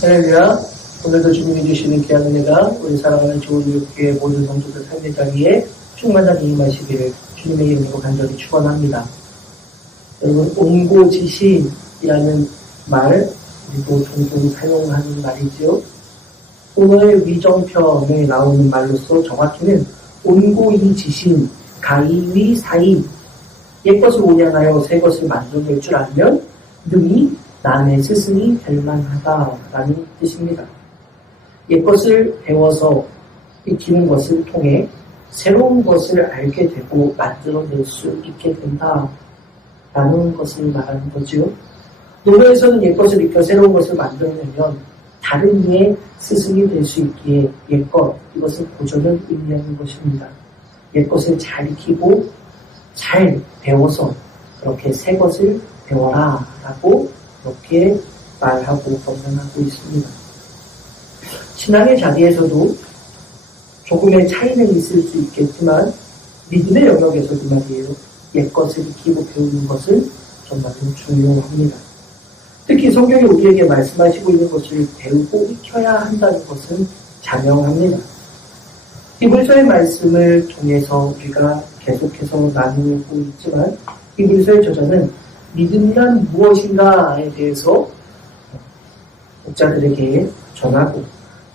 할렐루야. 오늘도 주님이 주시는 귀한 은혜가 우리 사랑하는 좋은 교회 모든 성도들 삶의 자리에 충만하게 임하시기를 주님의 이름으로 간절히 축원합니다. 여러분, 온고지신이라는 말, 우리도 종종 사용하는 말이죠. 오늘 위정편에 나오는 말로서 정확히는 온고이지신, 가이위사이, 옛것을 온양하여 새것을 만들어낼 줄 알면 능히 남의 스승이 될 만하다라는 뜻입니다. 옛것을 배워서 익히는 것을 통해 새로운 것을 알게 되고 만들어낼 수 있게 된다라는 것을 말하는 거죠. 노래에서는 옛것을 익혀 새로운 것을 만들어내면 다른 이의 스승이 될 수 있기에 옛것, 이것은 고전을 의미하는 것입니다. 옛것을 잘 익히고 잘 배워서 그렇게 새 것을 배워라 라고 이렇게 말하고 권면하고 있습니다. 신앙의 자리에서도 조금의 차이는 있을 수 있겠지만 믿음의 영역에서도 말이에요. 옛것을 익히고 배우는 것은 정말 중요합니다. 특히 성경이 우리에게 말씀하시고 있는 것을 배우고 익혀야 한다는 것은 자명합니다. 히브리서의 말씀을 통해서 우리가 계속해서 나누고 있지만 히브리서의 저자는 믿음이란 무엇인가에 대해서 독자들에게 전하고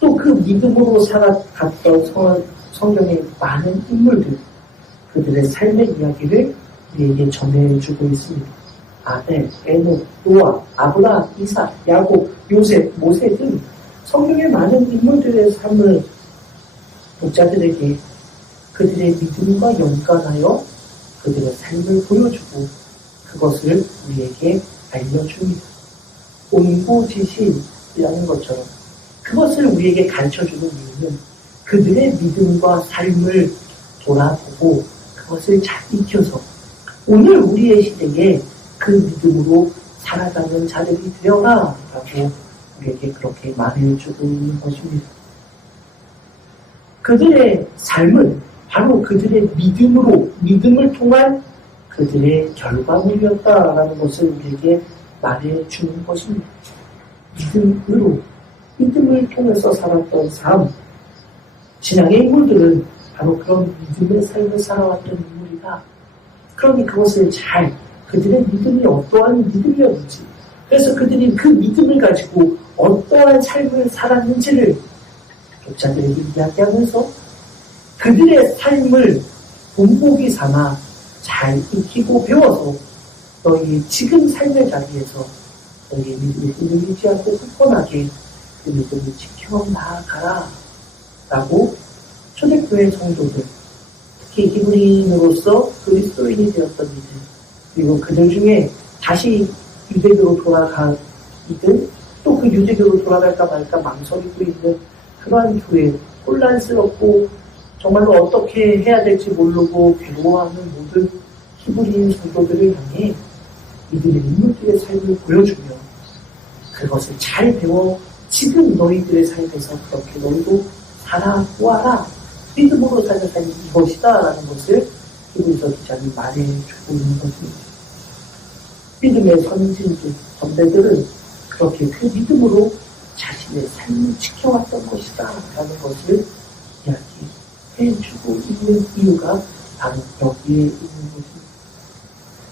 또 그 믿음으로 살아갔던 성경의 많은 인물들, 그들의 삶의 이야기를 우리에게 전해주고 있습니다. 아벨, 에녹, 노아, 아브라함, 이삭, 야곱, 요셉, 모세 등 성경의 많은 인물들의 삶을 독자들에게 그들의 믿음과 연관하여 그들의 삶을 보여주고 그것을 우리에게 알려줍니다. 온고지신이라는 것처럼 그것을 우리에게 가르쳐주는 이유는 그들의 믿음과 삶을 돌아보고 그것을 잘 익혀서 오늘 우리의 시대에 그 믿음으로 살아가는 자들이 되어라 라고 우리에게 그렇게 말해주고 있는 것입니다. 그들의 삶은 바로 그들의 믿음을 통한 그들의 결과물이었다라는 것을 우리에게 말해주는 것입니다. 믿음을 통해서 살았던 삶, 신앙의 인물들은 바로 그런 믿음의 삶을 살아왔던 인물이다. 그러니 그것을 그들의 믿음이 어떠한 믿음이었는지, 그래서 그들이 그 믿음을 가지고 어떠한 삶을 살았는지를 독자들에게 이야기하면서 그들의 삶을 본보기 삼아 잘 익히고 배워서 너희의 지금 삶의 자리에서 너희의 믿음을 흔들리지 않고 굳건하게 그 믿음을 지켜나가라 라고 초대교회 성도들, 특히 히브리인으로서 그리스도인이 되었던 이들, 그리고 그들 중에 다시 유대교로 돌아간 이들, 또 그 유대교로 돌아갈까 말까 망설이고 있는 그러한 교회, 혼란스럽고 정말로 어떻게 해야 될지 모르고 괴로워하는 모든 히브리인 성도들을 향해 이들의 인물들의 삶을 보여주며 그것을 잘 배워 지금 너희들의 삶에서 그렇게 너희도 살아보아라. 믿음으로 사는 삶이 이것이다 라는 것을 히브리서 기자는 말해주고 있는 것입니다. 믿음의 선진들, 선배들은 그렇게 그 믿음으로 자신의 삶을 지켜왔던 것이다 라는 것을 이야기해주고 있는 이유가 바로 여기에 있는 것입니다.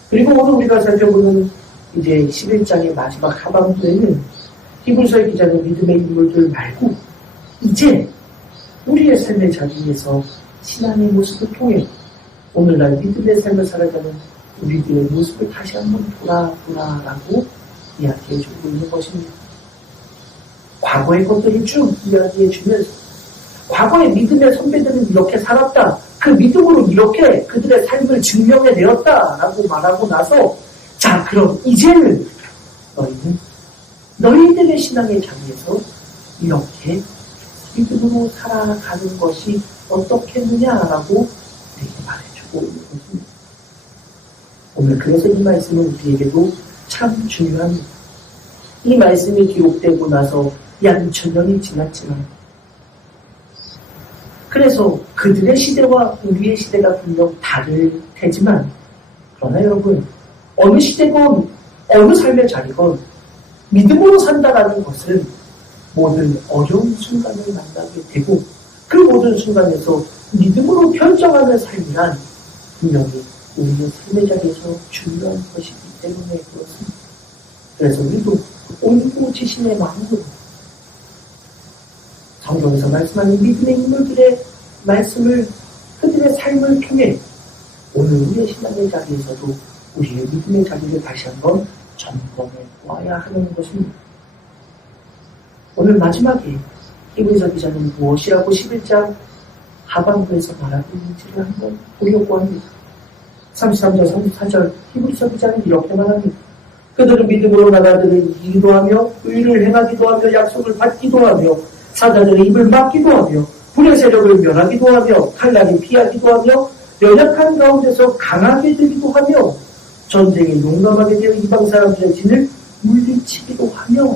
그리고 오늘 우리가 살펴보는 이제 11장의 마지막 하반부에는 히브리서의 기자는 믿음의 인물들 말고 이제 우리의 삶의 자리에서 신앙의 모습을 통해 오늘날 믿음의 삶을 살아가는 우리들의 모습을 다시 한번 돌아보라라고 이야기해주고 있는 것입니다. 과거의 것들을 쭉 이야기해주면서 과거의 믿음의 선배들은 이렇게 살았다. 그 믿음으로 이렇게 그들의 삶을 증명해내었다라고 말하고 나서 자, 그럼 이제는 너희는 너희들의 신앙의 자리에서 이렇게 믿음으로 살아가는 것이 어떻겠느냐라고 우리에게 말해주고 있는 것입니다. 오늘 그래서 이 말씀은 우리에게도 참 중요합니다. 이 말씀이 기록되고 나서 약 2000년이 지났지만 그래서 그들의 시대와 우리의 시대가 분명 다를 테지만 그러나 여러분 어느 시대건 어느 삶의 자리건 믿음으로 산다라는 것은 모든 어려운 순간을 만나게 되고 그 모든 순간에서 믿음으로 결정하는 삶이란 분명히 우리의 삶의 자리에서 중요한 것이기 때문에 그렇습니다. 그래서 우리도 온고지신의 마음으로 성경에서 말씀하는 믿음의 인물들의 말씀을 그들의 삶을 통해 오늘 우리의 신앙의 자리에서도 우리의 믿음의 자리를 다시 한번 점검해 보아야 하는 것입니다. 오늘 마지막에 히브리서 기자는 무엇이라고 11장 하반부에서 말하고 있는지를 한번 보려고 합니다. 33절, 34절 히브리서 기자는 이렇게 말합니다. 그들은 믿음으로 받아들이기도 하며 의를 행하기도 하며 약속을 받기도 하며 사자들의 입을 막기도 하며 불의 세력을 멸하기도 하며 칼날이 피하기도 하며 연약한 가운데서 강하게 되기도 하며 전쟁에 용감하게 되어 이방 사람들의 진을 물리치기도 하며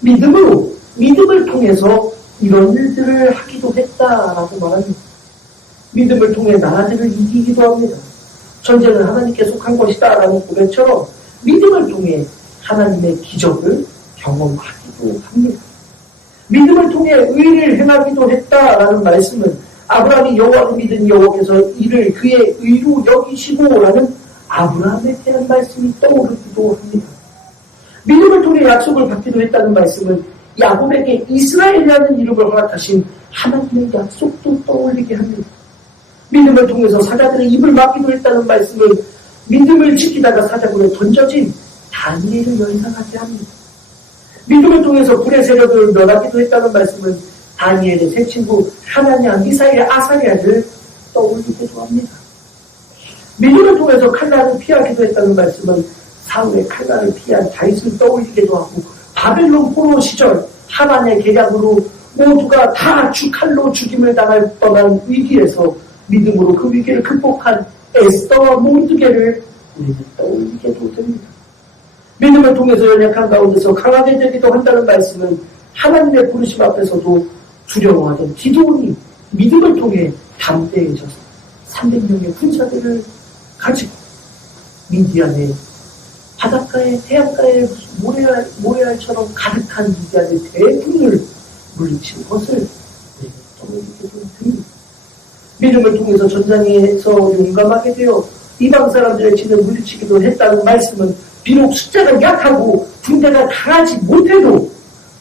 믿음을 통해서 이런 일들을 하기도 했다라고 말합니다. 믿음을 통해 나라들을 이기기도 합니다. 전쟁은 하나님께 속한 것이다라는 고백처럼 믿음을 통해 하나님의 기적을 경험하기도 합니다. 믿음을 통해 의를 행하기도 했다라는 말씀은 아브라함이 여호와를 믿은 여호와께서 이를 그의 의로 여기시고라는 아브라함에 대한 말씀이 떠오르기도 합니다. 믿음을 통해 약속을 받기도 했다는 말씀은 야곱에게 이스라엘이라는 이름을 허락하신 하나님의 약속도 떠올리게 합니다. 믿음을 통해서 사자들의 입을 막기도 했다는 말씀은 믿음을 지키다가 사자굴에 던져진 다니엘을 연상하게 합니다. 믿음을 통해서 불의 세력을 멸하기도 했다는 말씀은 다니엘의 세 친구 하나냐, 미사엘, 아사랴를 떠올리기도 합니다. 믿음을 통해서 칼날을 피하기도 했다는 말씀은 사울의 칼날을 피한 다윗을 떠올리기도 하고 바벨론 포로 시절 하만의 계략으로 모두가 다 칼로 죽임을 당할 뻔한 위기에서 믿음으로 그 위기를 극복한 에스더와 모르드게를 우리는 떠올리게도 됩니다. 믿음을 통해서 연약한 가운데서 강하게 되기도 한다는 말씀은 하나님의 부르심 앞에서도 두려워하던 기드온이 믿음을 통해 담대해져서 300명의 군사들을 가지고 미디안의 바닷가에 태양가에 모래알처럼 가득한 미디안의 대군을 물리친 것을 우리는 떠올리게도 됩니다. 믿음을 통해서 전장에서 용감하게 되어 이방 사람들의 진을 물리치기도 했다는 말씀은 비록 숫자가 약하고 군대가 강하지 못해도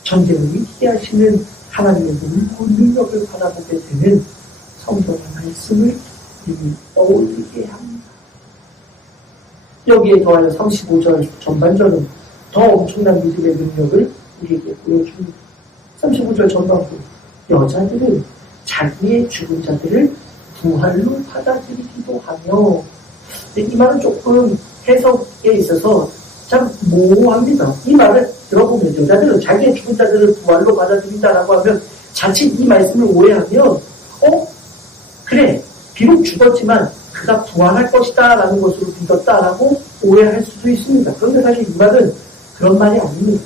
전쟁을 이기게 하시는 하나님의 놀라운 능력을 바라보게 되는 성경의 말씀을 떠올리게 합니다. 여기에 더하여 35절 전반절은 더 엄청난 믿음의 능력을 우리에게 보여줍니다. 35절 전반부 여자들은 자기의 죽은 자들을 부활로 받아들이기도 하며 이 말은 조금 해석에 있어서 참 모호합니다. 이 말을 들어보면 여자들은 자기의 죽은 자들을 부활로 받아들인다라고 하면 자칫 이 말씀을 오해하면 그래 비록 죽었지만 그가 부활할 것이다 라는 것으로 믿었다라고 오해할 수도 있습니다. 그런데 사실 이 말은 그런 말이 아닙니다.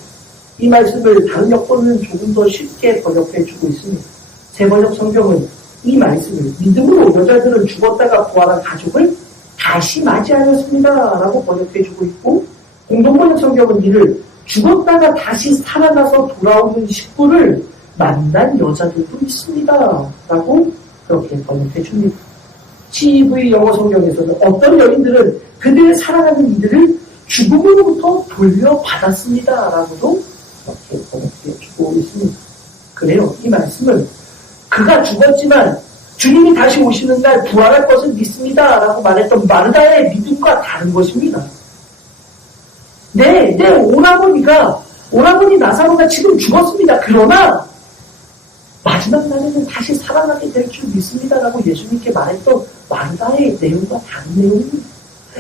이 말씀을 다른 역번은 조금 더 쉽게 번역해주고 있습니다. 새번역 성경은 이 말씀을 믿음으로 여자들은 죽었다가 부활한 가족을 다시 맞이하였습니다 라고 번역해주고 있고, 공동번역 성경은 이를 죽었다가 다시 살아나서 돌아오는 식구를 만난 여자들도 있습니다 라고 그렇게 번역해줍니다. CEV 영어 성경에서는 어떤 여인들은 그들의 사랑하는 이들을 죽음으로부터 돌려받았습니다 라고도 그렇게 번역해주고 있습니다. 그래요, 이 말씀은 그가 죽었지만 주님이 다시 오시는 날 부활할 것을 믿습니다 라고 말했던 마르다의 믿음과 다른 것입니다. 내 오라버니 나사로가 지금 죽었습니다. 그러나 마지막 날에는 다시 살아나게 될 줄 믿습니다라고 예수님께 말했던 마르다의 내용과 다른 내용입니다.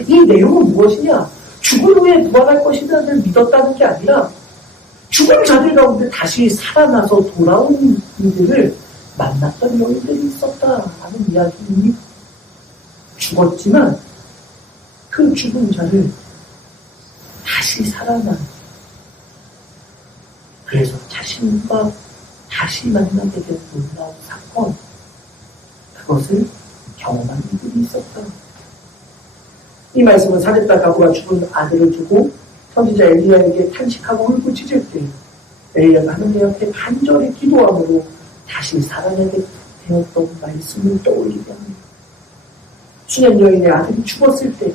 이 내용은 무엇이냐? 죽은 후에 부활할 것이라를 믿었다는 게 아니라 죽은 자들 가운데 다시 살아나서 돌아온 이들을 만났던 여인들이 있었다라는 이야기입니다. 죽었지만 그 죽은 자를 다시 살아난, 그래서 자신과 다시 만나게 된 놀라운 사건, 그것을 경험한 이들이 있었다. 이 말씀은 사렙다 가부가 죽은 아들을 두고 선지자 엘리야에게 탄식하고 울부짖을 때 엘리야가 하나님 앞에 간절히 기도함으로 다시 살아나게 되었던 말씀을 떠올리게 합니다. 수년 여인의 아들이 죽었을 때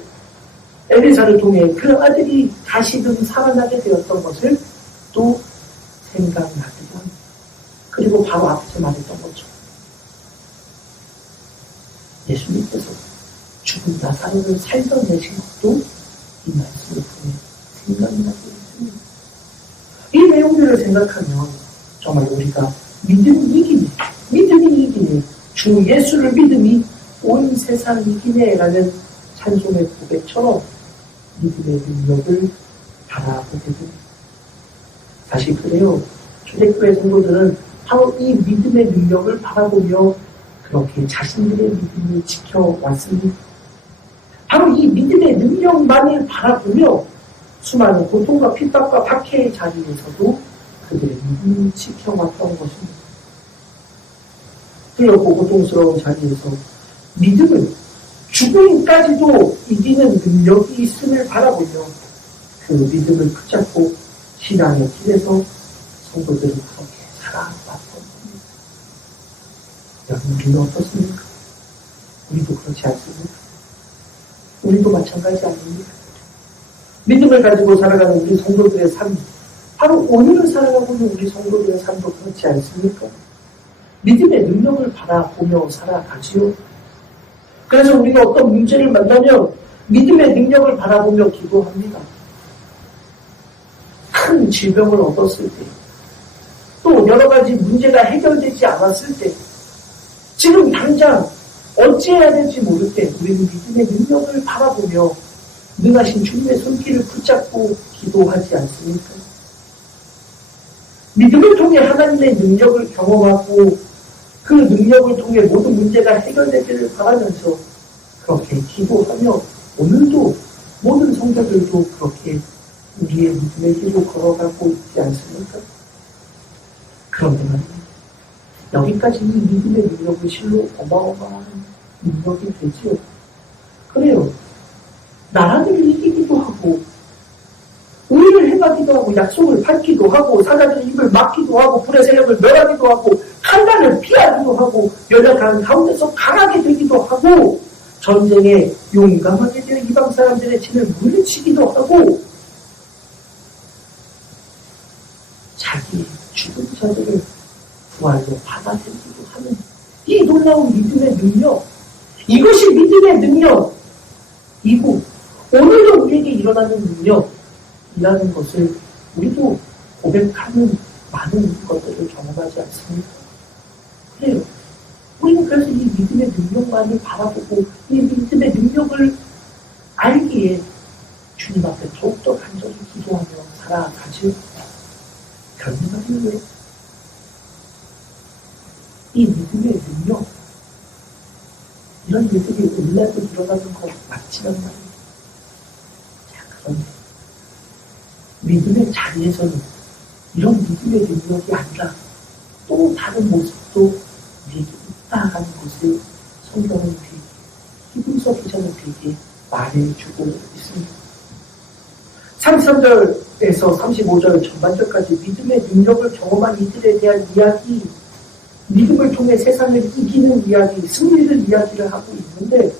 엘리사를 통해 그 아들이 다시금 살아나게 되었던 것을 또 생각나기도 합니다. 그리고 바로 앞에서 말했던 것처럼 예수님께서 죽은 나사로를 살려내신 것도 이 말씀을 통해 생각이 나게 됩니다. 이 내용들을 생각하면 정말 우리가 믿음이 이기네 주 예수를 믿음이 온 세상 이기네 라는 찬송의 고백처럼 믿음의 능력을 바라보게 됩니다. 사실 그래요. 초대교회 성도들은 바로 이 믿음의 능력을 바라보며 그렇게 자신들의 믿음을 지켜왔습니다. 바로 이 믿음의 능력만을 바라보며 수많은 고통과 핍박과 박해의 자리에서도 그들의 믿음을 지켜왔던 것입니다. 두렵고 고통스러운 자리에서 믿음을 죽음까지도 이기는 능력이 있음을 바라보며 그 믿음을 붙잡고 신앙의 길에서 성도들은 그렇게 살아왔던 겁니다. 여러분, 우리는 어떻습니까? 우리도 그렇지 않습니까? 우리도 마찬가지 아닙니까? 믿음을 가지고 살아가는 우리 성도들의 삶, 바로 오늘을 살아가고 있는 우리 성도들의 삶도 그렇지 않습니까? 믿음의 능력을 바라보며 살아가지요. 그래서 우리가 어떤 문제를 만나면 믿음의 능력을 바라보며 기도합니다. 큰 질병을 얻었을 때, 또 여러 가지 문제가 해결되지 않았을 때, 지금 당장 어찌해야 될지 모를 때 우리는 믿음의 능력을 바라보며 능하신 주님의 손길을 붙잡고 기도하지 않습니까? 믿음을 통해 하나님의 능력을 경험하고 그 능력을 통해 모든 문제가 해결되기를 바라면서 그렇게 기도하며 오늘도 모든 성도들도 그렇게 우리의 믿음의 길로 걸어가고 있지 않습니까? 그런데 말입니다. 여기까지 이 믿음의 능력이 실로 어마어마한 능력이 되지요. 그래요. 나라들을 이기기도 하고 의를 행하기도 하고 약속을 받기도 하고 사자들의 입을 막기도 하고 불의 세력을 멸하기도 하고 환난을 피하기도 하고 연약한 가운데서 강하게 되기도 하고 전쟁에 용감하게 되어 이방 사람들의 진을 물리치기도 하고 자기 죽은 자들을 부활로 받아들이기도 하는 이 놀라운 믿음의 능력, 이것이 믿음의 능력이고 오늘도 우리에게 일어나는 능력이라는 것을 우리도 고백하는 많은 것들을 경험하지 않습니까? 그래요. 우리는 그래서 이 믿음의 능력만을 바라보고 이 믿음의 능력을 알기에 주님 앞에 더욱더 간절히 기도하며 살아가지요. 그런데 말이에요. 이 믿음의 능력, 이런 일들이 오늘날도 일어나는 것 맞지만 말이에요. 자, 그런데 믿음의 자리에서는 이런 믿음의 능력이 아니라 또 다른 모습도 우리에게 있다라는 것을 성경은 히브리서 기자는 우리에게 말해주고 있습니다. 33절에서 35절 전반절까지 믿음의 능력을 경험한 이들에 대한 이야기, 믿음을 통해 세상을 이기는 이야기, 승리를 이야기를 하고 있는데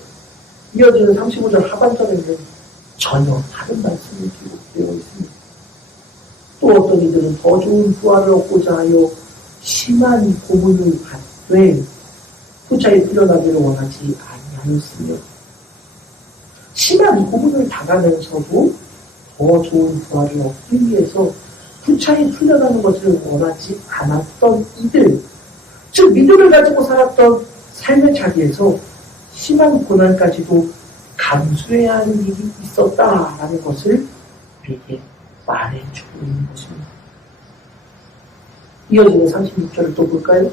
이어지는 35절 하반절에는 전혀 다른 말씀이 기록되어 있습니다. 또 어떤 이들은 더 좋은 부활을 얻고자 하여 심한 고문을 받되 후차에 풀려나기를 원하지 아니하였으며 심한 고문을 당하면서도 더 좋은 부활을 얻기 위해서 후차에 풀려나는 것을 원하지 않았던 이들, 즉 믿음을 가지고 살았던 삶의 자리에서 심한 고난까지도 감수해야 하는 일이 있었다라는 것을 우리에게 말해주고 있는 것입니다. 이어지는 36절을 또 볼까요?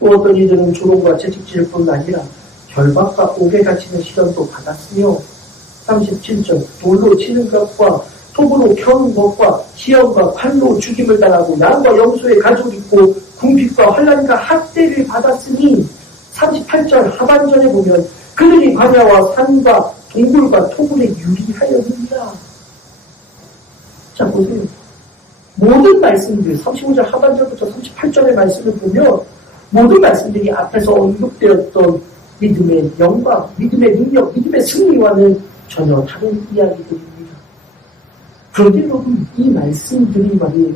또 어떤 이들은 조롱과 채찍질을 뿐 아니라 결박과 옥에 갇히는 시련도 받았으며 37절 돌로 치는 것과 톱으로 켜는 것과 시험과 칼로 죽임을 당하고 양과 염소의 가죽을 입고 궁핍과 환난과 학대를 받았으니 38절 하반절에 보면 그들이 광야와 산과 동굴과 토굴에 유리하였느니라. 자 보세요. 모든 말씀들, 35절 하반절부터 38절의 말씀을 보면 모든 말씀들이 앞에서 언급되었던 믿음의 영광, 믿음의 능력, 믿음의 승리와는 전혀 다른 이야기들입니다. 그런데 여러분, 이 말씀들이 말이에요.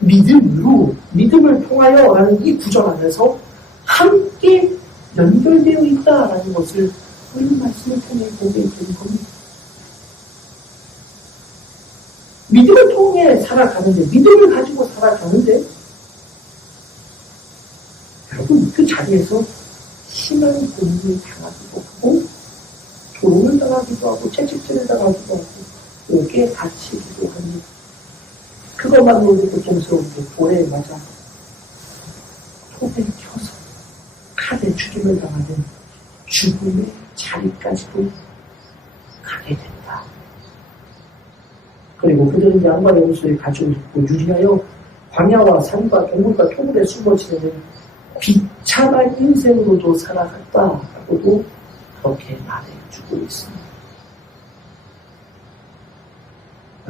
믿음을 통하여 라는 이 구절 안에서 함께 연결되어 있다라는 것을 오늘 말씀을 통해 보게 되는 겁니다. 믿음을 통해 살아가는데, 믿음을 가지고 살아가는데, 여러분, 그 자리에서 심한 고민을 당하기도 하고, 조롱을 당하기도 하고, 채찍질을 당하기도 하고, 옥에 갇히기도 합니다. 그것만으로도 고통스러운데, 돌에 맞아, 톱에 켜서, 칼에 죽임을 당하는 죽음의 자리까지도 가게 된다. 그리고 그들은 양과 염소의 가죽을 입고 유리하여 광야와 산과 동굴과 토굴에 숨어 지내는 비참한 인생으로도 살아갔다라고도 그렇게 말해주고 있습니다.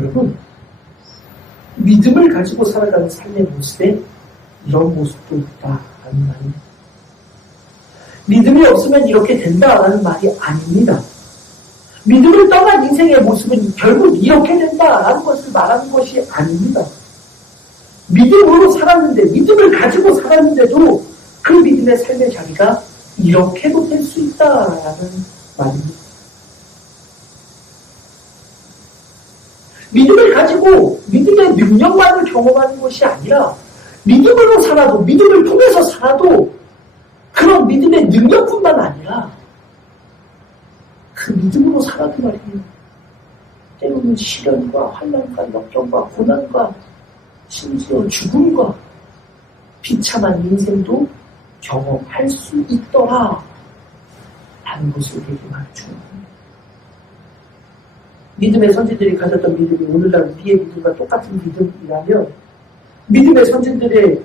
여러분, 믿음을 가지고 살아가는 삶의 모습에 이런 모습도 있다라는 말입니다. 믿음이 없으면 이렇게 된다라는 말이 아닙니다. 믿음을 떠난 인생의 모습은 결국 이렇게 된다라는 것을 말하는 것이 아닙니다. 믿음으로 살았는데, 믿음을 가지고 살았는데도 그 믿음의 삶의 자리가 이렇게도 될 수 있다라는 말입니다. 믿음을 가지고 믿음의 능력만을 경험하는 것이 아니라 믿음으로 살아도, 믿음을 통해서 살아도 그런 믿음의 능력뿐만 아니라 그 믿음으로 살아도 말이에요. 때로는 시련과 환난과 역경과 고난과 심지어 죽음과 비참한 인생도 경험할 수 있더라 라는 것을 얘기 말해주는 겁니다. 믿음의 선지들이 가졌던 믿음이 오늘날 우리의 믿음과 똑같은 믿음이라면 믿음의 선지들의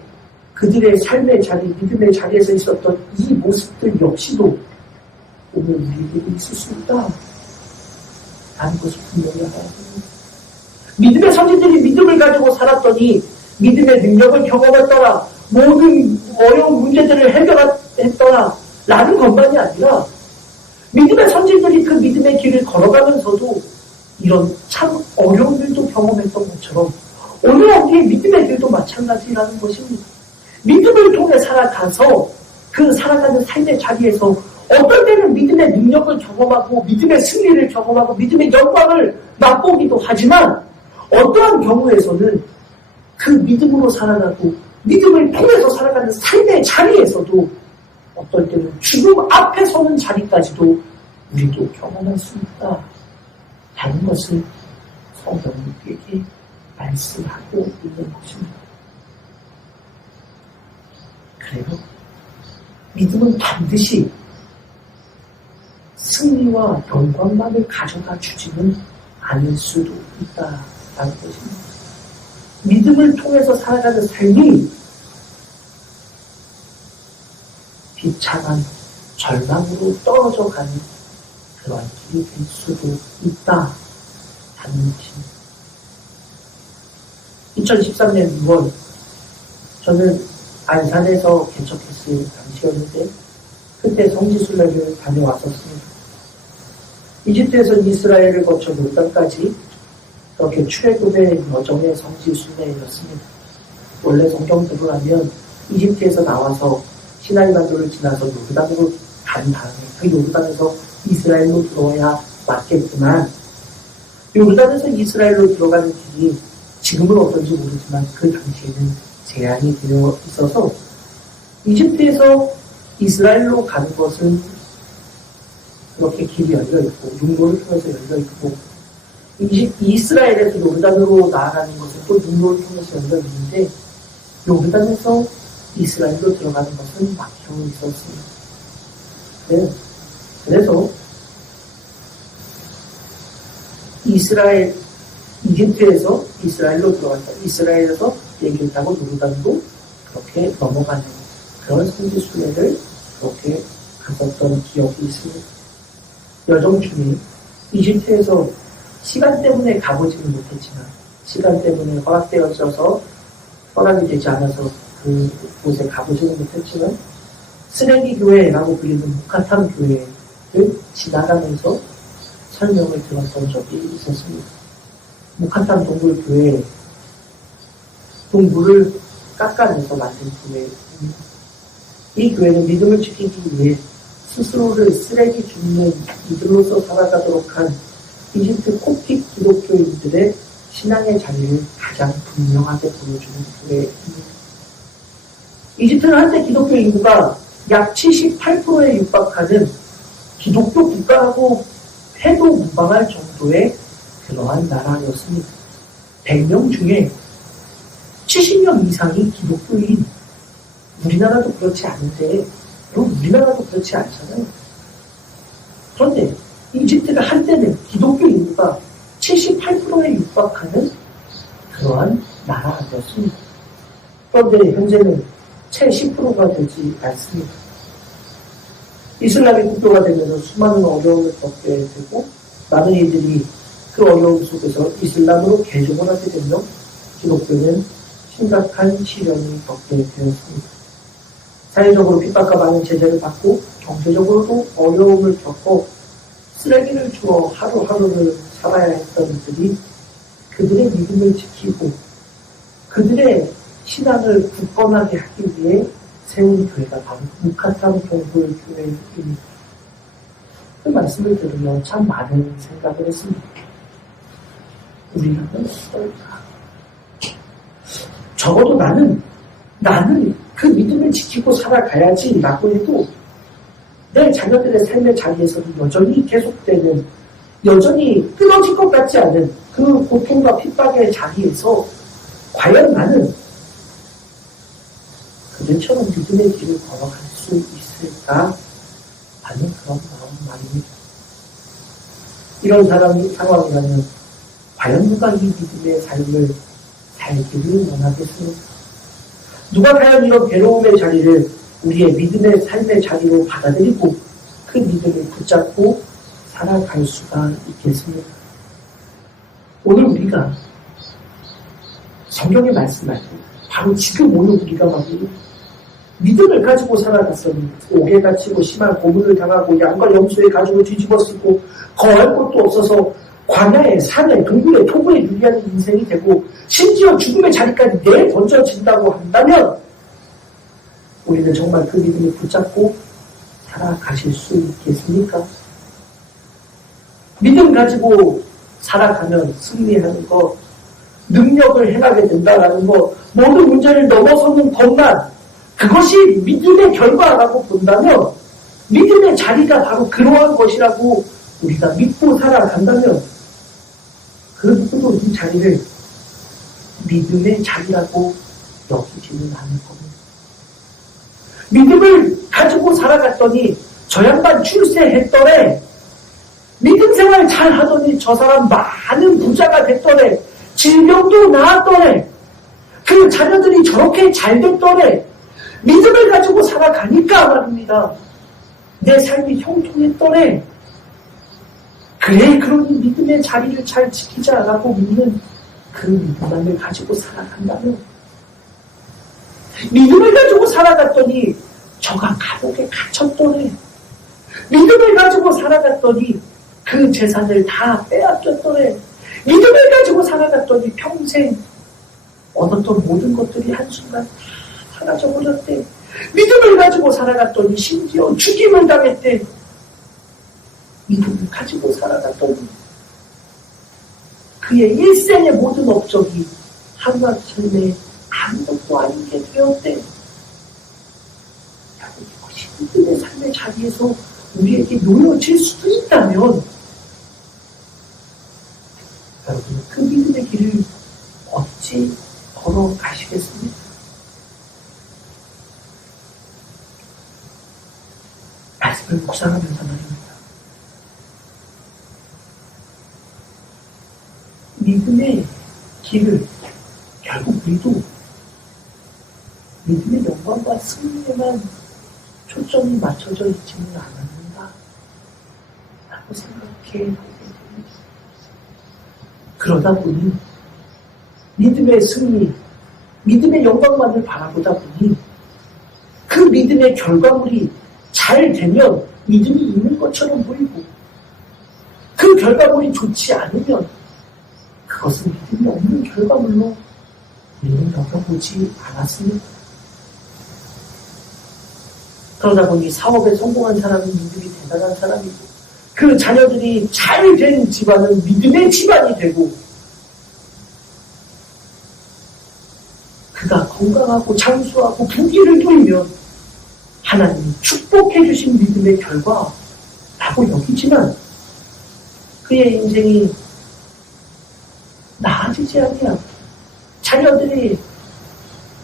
그들의 삶의 자리, 믿음의 자리에서 있었던 이 모습들 역시도 오늘 우리에게 있을 수 있다 라는 것을 분명히 알아야 합니다. 믿음의 선지들이 믿음을 가지고 살았더니 믿음의 능력을 경험했더라, 모든 어려운 문제들을 해결했더라 라는 것만이 아니라 믿음의 선지들이 그 믿음의 길을 걸어가면서도 이런 참 어려운 일도 경험했던 것처럼 오늘 우리의 믿음의 길도 마찬가지라는 것입니다. 믿음을 통해 살아가서 그 살아가는 삶의 자리에서 어떤 때는 믿음의 능력을 경험하고 믿음의 승리를 경험하고 믿음의 영광을 맛보기도 하지만 어떠한 경우에서는 그 믿음으로 살아가고 믿음을 통해서 살아가는 삶의 자리에서도 어떨 때는 죽음 앞에 서는 자리까지도 우리도 경험할 수 있다 라는 것을 성경이 우리에게 말씀하고 있는 것입니다. 그래요. 믿음은 반드시 승리와 영광만을 가져다 주지는 않을 수도 있다라는 것입니다. 믿음을 통해서 살아가는 삶이 비참한 절망으로 떨어져 가는 그런 길이 될 수도 있다라는 것입니다. 2013년 6월 저는 안산에서 개척했을 당시였는데 그때 성지순례를 다녀왔었습니다. 이집트에서 이스라엘을 거쳐 요단까지 그렇게 출애굽의 여정의 성지순례였습니다. 원래 성경대로 하면 이집트에서 나와서 시나이반도를 지나서 요르단으로 간 다음에 그 요르단에서 이스라엘로 들어와야 맞겠지만 요르단에서 이스라엘로 들어가는 길이 지금은 어떤지 모르지만 그 당시에는 제한이 되어 있어서 이집트에서 이스라엘로 가는 것은 그렇게 길이 열려있고 육로를 통해서 열려있고 이스라엘에서 요르단으로 나아가는 것은 또 육로를 통해서 열려있는데 요르단에서 이스라엘로 들어가는 것은 막혀 있었습니다. 네. 그래서 이집트에서 이스라엘로 들어갔다. 이스라엘에서 비행기를 타고 요르단으로 그렇게 넘어가는 그런 성지순례를 그렇게 갔었던 기억이 있습니다. 여정 중에 이집트에서 시간 때문에 가보지는 못했지만 시간 때문에 허락되어져서 허락이 되지 않아서 그곳에 가보지는 못했지만 쓰레기 교회라고 불리는 무카탄 교회를 지나가면서 설명을 들었던 적이 있었습니다. 무카탄 동굴교회, 동굴을 깎아내서 만든 교회입니다. 이 교회는 믿음을 지키기 위해 스스로를 쓰레기 줍는 이들로서 살아가도록 한 이집트 코픽 기독교인들의 신앙의 자리를 가장 분명하게 보여주는 교회입니다. 이집트는 한때 기독교 인구가 약 78%에 육박하는 기독교 국가라고 해도 무방할 정도의 그러한 나라였습니다. 100명 중에 70명 이상이 기독교인. 우리나라도 그렇지 않은데, 우리나라도 그렇지 않잖아요. 그런데 이집트가 한때는 기독교 인구가 78%에 육박하는 그러한 나라였습니다. 그런데 현재는 채 10%가 되지 않습니다. 이슬람이 국교가 되면서 수많은 어려움을 겪게 되고 많은 이들이 그 어려움 속에서 이슬람으로 개종을 하게 되며 기독교는 심각한 시련을 겪게 되었습니다. 사회적으로 핍박과 많은 제재를 받고 경제적으로도 어려움을 겪고 쓰레기를 주워 하루하루를 살아야 했던 이들이 그들의 믿음을 지키고 그들의 신앙을 굳건하게 하기 위해 세운 교회가 바로 무카탄 동굴교회입니다. 그 말씀을 들으며 참 많은 생각을 했습니다. 우리는 어떨까? 적어도 나는 그 믿음을 지키고 살아가야지 라고 해도 내 자녀들의 삶의 자리에서는 여전히 계속되는, 여전히 끊어질 것 같지 않은 그 고통과 핍박의 자리에서 과연 나는 그들처럼 믿음의 길을 걸어갈 수 있을까 하는 그런 말입니다. 이런 상황이라면 과연 누가 이 믿음의 삶을 살기를 원하겠습니까? 누가 과연 이런 괴로움의 자리를 우리의 믿음의 삶의 자리로 받아들이고 그 믿음을 붙잡고 살아갈 수가 있겠습니까? 오늘 우리가 성경의 말씀을 바로 지금 오늘 우리가 말이에요. 믿음을 가지고 살아갔으니 옥에 갇히고 심한 고문을 당하고 양과 염소의 가죽을 뒤집어 쓰고 거할 곳도 없어서 광야에 산에 동굴에 토부에 유리하는 인생이 되고 심지어 죽음의 자리까지 내던져진다고 한다면 우리는 정말 그 믿음을 붙잡고 살아가실 수 있겠습니까? 믿음 가지고 살아가면 승리하는 것, 능력을 행하게 된다라는 것, 모든 문제를 넘어서는 것만 그것이 믿음의 결과라고 본다면 믿음의 자리가 바로 그러한 것이라고 우리가 믿고 살아간다면 그 누구도 이 자리를 믿음의 자리라고 여기지는 않을 겁니다. 믿음을 가지고 살아갔더니 저 양반 출세했더래, 믿음 생활 잘 하더니 저 사람 많은 부자가 됐더래, 질병도 나았더래, 그 자녀들이 저렇게 잘 됐더래, 믿음을 가지고 살아가니까 말입니다. 내 삶이 형통했더래. 그래, 그러니 믿음의 자리를 잘 지키자라고 믿는 그 믿음만을 가지고 살아간다면, 믿음을 가지고 살아갔더니 저가 감옥에 갇혔더래. 믿음을 가지고 살아갔더니 그 재산을 다 빼앗겼더래. 믿음을 가지고 살아갔더니 평생 얻었던 모든 것들이 한순간 다 사라져버렸대. 믿음을 가지고 살아갔더니 심지어 죽임을 당했대. 믿음을 가지고 살아갔더니 그의 일생의 모든 업적이 하루아침에 아무것도 아닌 게 되었대. 이것이 믿음의 삶의 자리에서 우리에게 놓여질 수도 있다면 여러분 그 믿음의 길을 어찌 걸어가시겠습니까? 말씀을 묵상하면서 말입니다. 믿음의 길을 결국 우리도 믿음의 영광과 승리에만 초점이 맞춰져 있지는 않았는가 라고 생각해 보게 됩니다. 그러다 보니 믿음의 승리, 믿음의 영광만을 바라보다 보니 그 믿음의 결과물이 잘 되면 믿음이 있는 것처럼 보이고 그 결과물이 좋지 않으면 그것은 믿음이 없는 결과물로 우리는 여겨보지 않았습니다. 그러다 보니 사업에 성공한 사람은 믿음이 대단한 사람이고 그 자녀들이 잘 된 집안은 믿음의 집안이 되고 그가 건강하고 장수하고 부귀를 누리면 하나님이 축복해 주신 믿음의 결과라고 여기지만 그의 인생이 나아지지 아니하고 자녀들이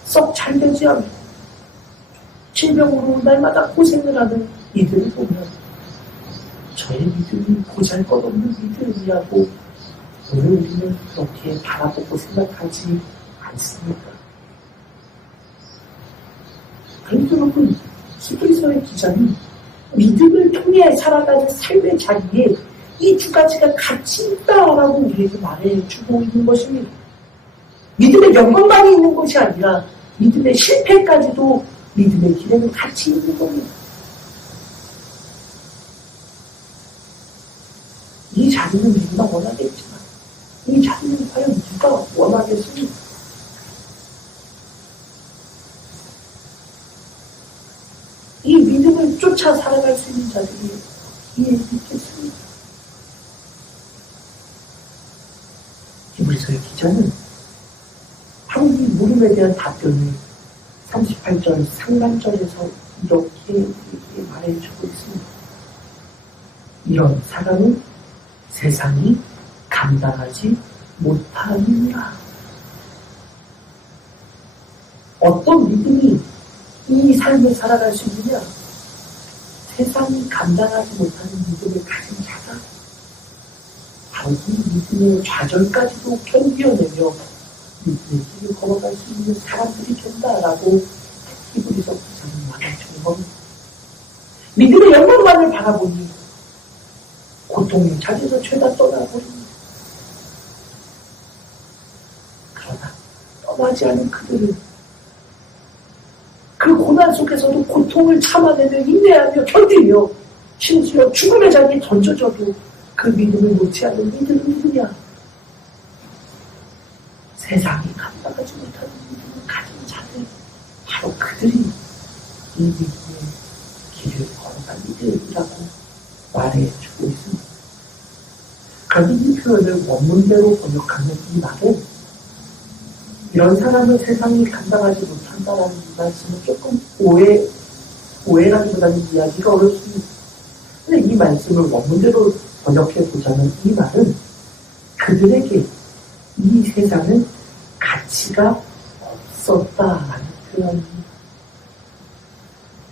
썩 잘 되지 않고 질병으로 날마다 고생을 하는 이들을 보면 저의 믿음이 보잘것없는 믿음이라고 오늘 우리는 그렇게 바라보고 생각하지 않습니까? 그런데 여러분, 히브리서의 기자는 믿음을 통해 살아가는 삶의 자리에 이 두 가지가 같이 있다라고 우리에게 말해주고 있는 것입니다. 믿음의 영광만이 있는 것이 아니라 믿음의 실패까지도 믿음의 길에는 같이 있는 겁니다. 이 자리는 누가 원하겠지만 이 자리는 과연 누가 원하겠습니까? 이 믿음을 쫓아 살아갈 수 있는 자들이 이에 있겠습니다. 히브리서의 기자는 바로 이 물음에 대한 답변을 38절 상반절에서 이렇게 말해주고 있습니다. 이런 사람은 세상이 감당하지 못하느니라. 어떤 믿음이 이 삶을 살아갈 수 있느냐? 세상이 감당하지 못하는 믿음을 가진 자가 바로 이 믿음의 좌절까지도 견디어내며 믿음의 길을 걸어갈 수 있는 사람들이 된다라고 히브리서 기자는 말해주는 겁니다. 믿음의 영광만을 바라보니 고통의 자리에서 죄다 떠나버립니다. 그러나 떠나지 않은 그들은 그 고난 속에서도 고통을 참아내며 인내하며 견디며 심지어 죽음의 자리에 던져져도 그 믿음을 놓지 않는 믿음은 누구냐? 세상이 감당하지 못하는 믿음을 가진 자들, 바로 그들이 이 믿음의 길을 걸어간 이들이라고 말해주고 있습니다. 그런데 이 표현을 원문대로 번역하는 이 말은 이런 사람은 세상이 감당하지 못한다라는 이 말씀은 조금 오해라기보다는 이해하기가 어렵습니다. 근데 이 말씀을 원문대로 번역해보자면 이 말은 그들에게 이 세상은 가치가 없었다라는 표현입니다.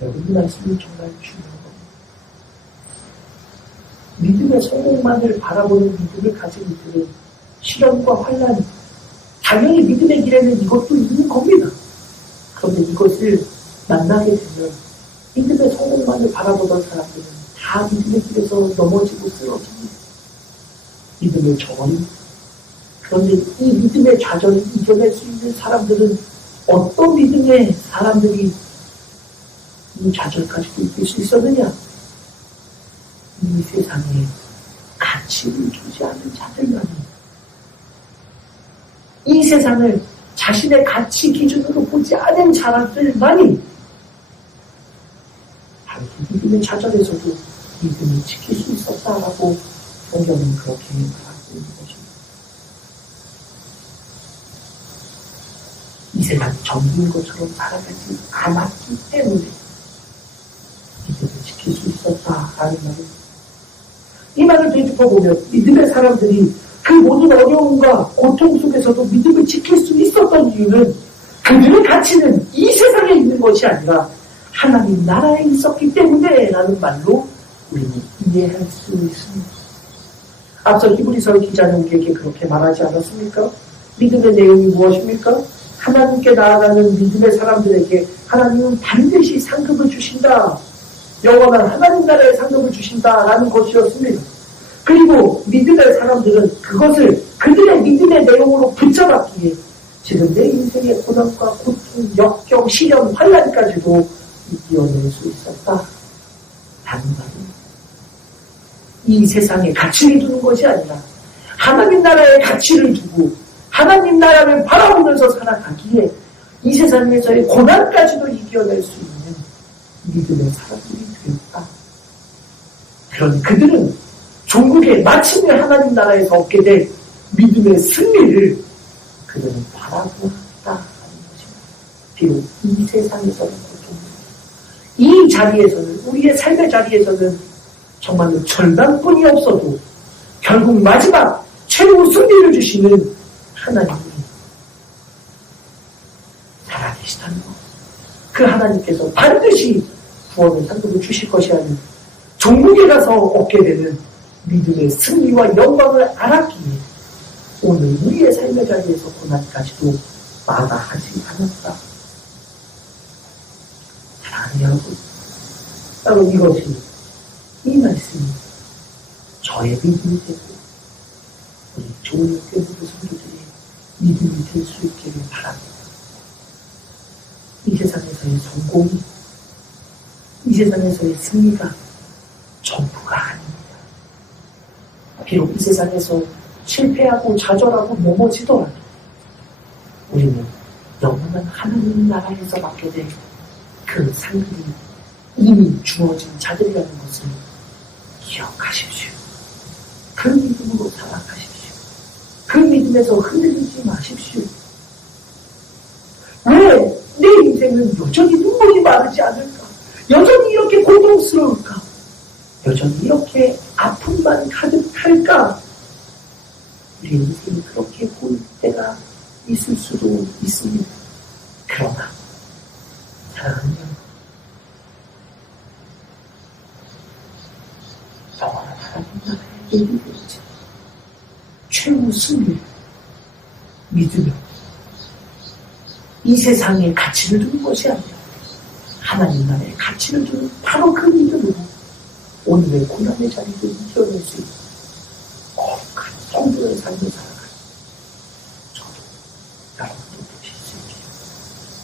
여러분, 이 말씀이 정말 중요한 겁니다. 믿음의 성공만을 바라보는 믿음을 가진 이들은 시련과 환난, 당연히 믿음의 길에는 이것도 있는 겁니다. 그런데 이것을 만나게 되면 믿음의 성공만을 바라보던 사람들은 다 믿음의 길에서 넘어지고 쓰러집니다. 믿음을 저버립니다. 그런데 이 믿음의 좌절을 이겨낼 수 있는 사람들은 어떤 믿음의 사람들이 이 좌절까지도 이길 수 있었느냐? 이 세상에 가치를 주지 않은 자들만이, 이 세상을 자신의 가치 기준으로 보지 않은 자들만이 바로 믿음의 좌절에서도 믿음을 지킬 수 있었다라고 성경은 그렇게 말하고 있는 것입니다. 이 세상이 전부인 것처럼 살아가지 않았기 때문에 믿음을 지킬 수 있었다라는 말입니다. 이 말을 되짚어보면 믿음의 사람들이 그 모든 어려움과 고통 속에서도 믿음을 지킬 수 있었던 이유는 그들의 가치는 이 세상에 있는 것이 아니라 하나님 나라에 있었기 때문에 라는 말로 우리는 이해할 수 있습니다. 앞서 히브리서 기자는 우리에게 그렇게 말하지 않았습니까? 믿음의 내용이 무엇입니까? 하나님께 나아가는 믿음의 사람들에게 하나님은 반드시 상급을 주신다. 영원한 하나님 나라의 상급을 주신다라는 것이었습니다. 그리고 믿음의 사람들은 그것을 그들의 믿음의 내용으로 붙잡았기에 지금 내 인생의 고난과 고통, 역경, 시련, 환난까지도 이겨낼 수 있었다. 다른 말은 이 세상에 가치를 두는 것이 아니라 하나님 나라의 가치를 두고 하나님 나라를 바라보면서 살아가기에 이 세상에서의 고난까지도 이겨낼 수 있는 믿음의 사람들이 되었다. 그러니 그들은 종국에 마침내 하나님 나라에서 얻게 될 믿음의 승리를 그들은 바라보았다는 것입니다. 비록 이 세상에서는 이 자리에서는 우리의 삶의 자리에서는 정말로 절망뿐이 없어도 결국 마지막 최후 승리를 주시는 하나님이 살아계시다는 것. 그 하나님께서 반드시 구원의 상급을 주실 것이 아닌 종국에 가서 얻게 되는 믿음의 승리와 영광을 알았기에 오늘 우리의 삶의 자리에서 고난까지도 마다하지 않았다. 사랑하는 여러분, 바로 이것이 이 말씀이 저의 믿음이 되고 우리 좋은 교회들 성도들의 믿음이 될 수 있기를 바랍니다. 이 세상에서의 성공이, 이 세상에서의 승리가 전부가 아닙니다. 비록 이 세상에서 실패하고 좌절하고 넘어지더라도 우리는 영원한 하나님 나라에서 받게 될 그 상급이 이미 주어진 자들이라는 것을 기억하십시오. 그 믿음으로 살아가십시오. 그 믿음에서 흔들리지 마십시오. 왜 내 인생은 여전히 눈물이 마르지 않을까? 여전히 이렇게 고통스러울까? 여전히 이렇게 아픔만 가득할까? 우리 인생이 그렇게 보일 때가 있을 수도 있습니다. 그러나 사랑하는 영원한 하나님 나라에 이르지 최후 승리를 믿으며 이 세상에 가치를 두는 것이 아니라 하나님 나라에 가치를 두는 바로 그 믿음으로 오늘의 고난의 자리를 이겨낼 수 있는 거룩한 성도의 삶을 살아가는 저도 여러분도 되실 수 있기를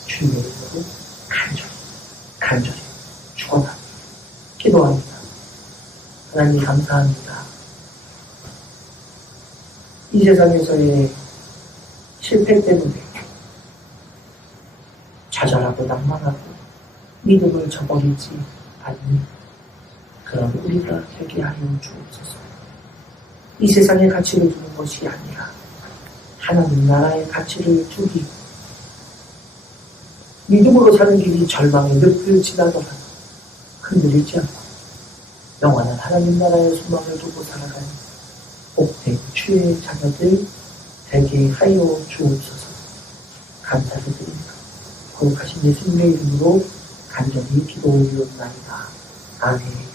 주님의 이름으로 간절히 축원합니다. 기도합니다. 하나님 감사합니다. 이 세상에서의 실패 때문에 좌절하고 낭만하고 믿음을 저버리지 않는 그런 우리가 되게 하여 주옵소서. 이 세상의 가치를 두는 것이 아니라 하나님 나라의 가치를 두기, 믿음으로 사는 길이 절망의 늪을 지나더라도 흔들리지 않고 영원한 하나님 나라의 소망을 두고 살아가는 복된 주의 자녀들 되게 하여 주옵소서. 감사드립니다. 거룩하신 예수님의 이름으로 간절히 기도 올리옵나이다. 아멘.